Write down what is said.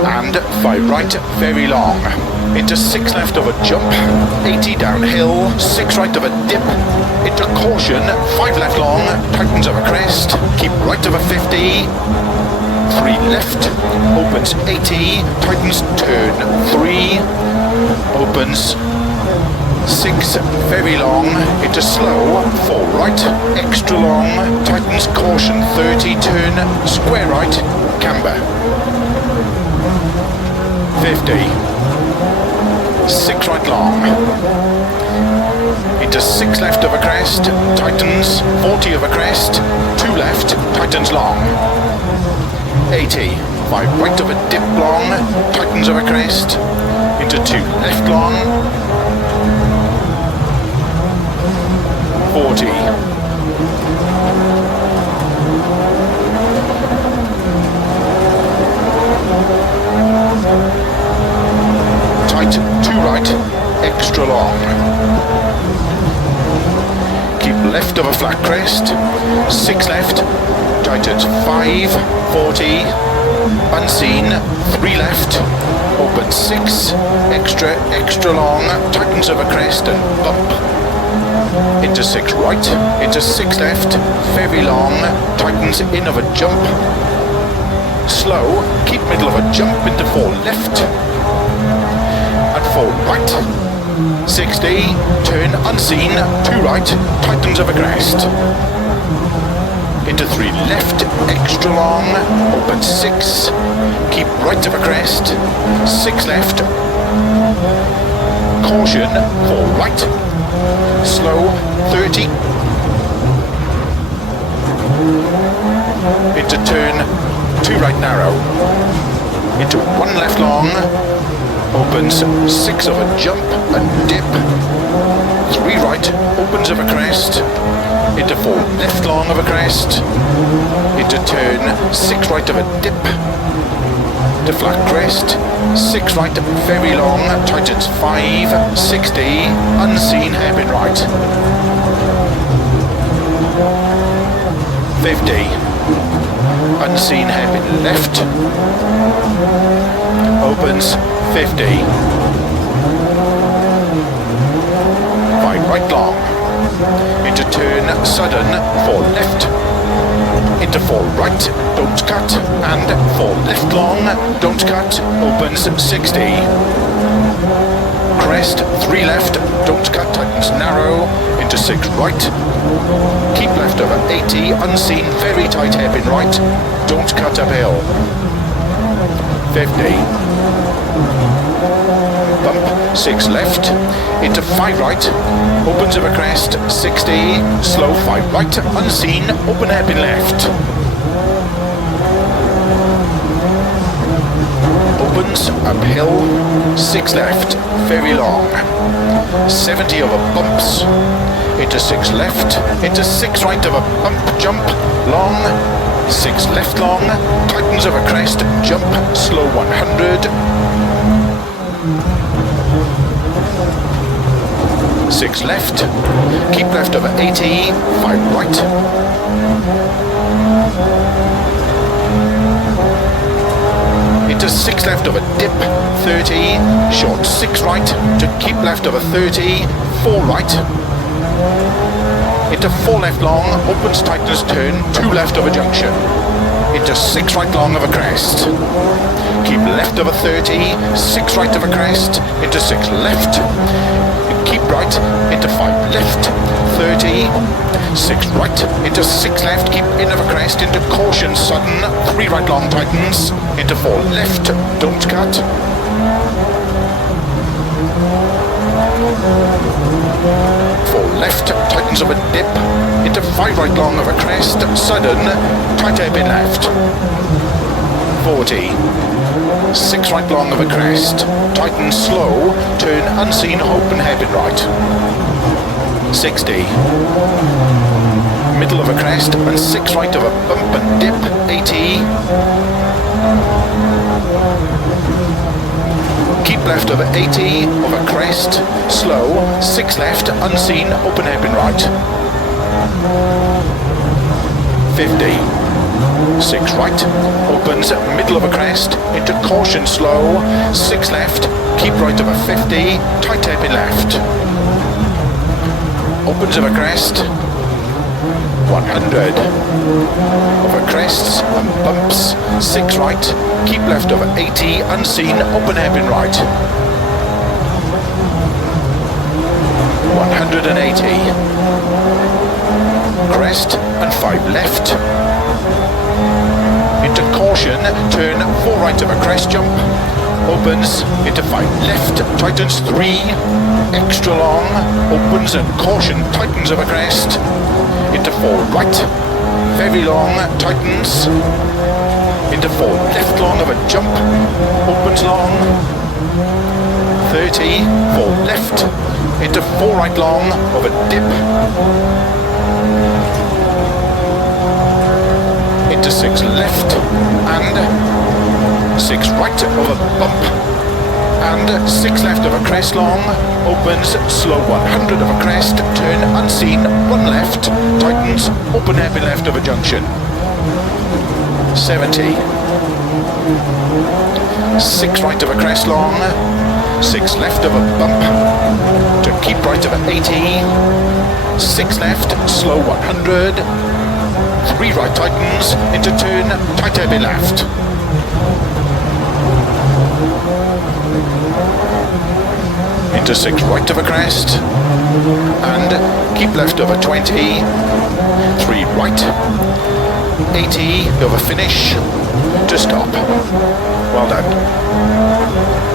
and 5 right, very long. Into 6 left of a jump, 80 downhill, 6 right of a dip, into caution, 5 left long, tightens of a crest, keep right of a 50, 3 left, opens 80, tightens turn 3, opens 6 very long, into slow, 4 right, extra long, tightens caution 30, turn square right, camber, 50, 6 right long, into 6 left of a crest, tightens 40 of a crest, 2 left, tightens long, 80, 5 right of a dip long, tightens of a crest, into 2 left long, 40, tight 2 right, extra long, keep left of a flat crest, 6 left, tightens 5, 40, unseen, 3 left, open 6, extra long, tightens of a crest and bump, into 6 right, into 6 left, very long, tightens in of a jump, slow, keep middle of a jump into 4 left, and 4 right, 60, turn unseen, 2 right, tightens of a crest, into 3 left, extra long, open 6, keep right of a crest, 6 left, caution, 4 right, slow, 30, into turn 2 right narrow, into 1 left long, opens 6 of a jump and dip, 3 right, opens of a crest, into 4 left long of a crest, into turn 6 right of a dip, to flat crest, 6 right, very long, tightens 5, 60, unseen, hairpin right, 50, unseen, hairpin left, opens 50, 5 right long, into turn sudden, 4 left, into 4 right, don't cut, and 4 left long, don't cut, opens 60, crest, 3 left, don't cut, tightens narrow, into 6 right, keep left over 80, unseen, very tight hairpin right, don't cut uphill, 50, bump, 6 left, into 5 right, opens of a crest, 60, slow 5 right, unseen, open hairpin left, opens uphill, 6 left, very long, 70 over bumps, into 6 left, into 6 right of a bump, jump, long, 6 left long, tightens of a crest, jump, slow 100, 6 left, keep left over 80, 5 right, into 6 left over dip, 30, short 6 right, to keep left over 30, 4 right, into 4 left long, opens tightens turn, 2 left of a junction, into 6 right long of a crest, keep left of a 30, 6 right of a crest, into 6 left, keep right, into 5 left, 30, 6 right, into 6 left, keep in of a crest, into caution sudden, 3 right long tightens, into 4 left, don't cut, 4 left, tightens of a dip, into 5 right long of a crest, sudden, tight hairpin left, 40, 6 right long of a crest, tighten slow, turn unseen, open hairpin right, 60, middle of a crest, and 6 right of a bump and dip, 80, keep left of 80 of a crest, slow, 6 left, unseen, open hairpin right, 50, 6 right, opens middle of a crest, into caution slow, 6 left, keep right of a 50, tight hairpin left. Opens of a crest, 100. Over crests and bumps, 6 right, keep left over 80, unseen, open hairpin right. 180. Crest and 5 left. Into caution, turn 4 right of a crest jump. Opens into 5 left, tightens 3, extra long, opens and caution, tightens of a crest. Into 4 right, very long, tightens. Into 4 left long of a jump, opens long. 30, 4 left, into 4 right long of a dip. Into 6 left and 6 right of a bump. And 6 left of a crest long, opens, slow 100 of a crest, turn unseen, 1 left, tightens, open hairpin left of a junction. 70. 6 right of a crest long, 6 left of a bump, to keep right of a 80, 6 left, slow 100, 3 right tightens, into turn, tight hairpin left. Into 6 right of a crest, and keep left of a 20, 3 right, 80 of a finish, to stop. Well done.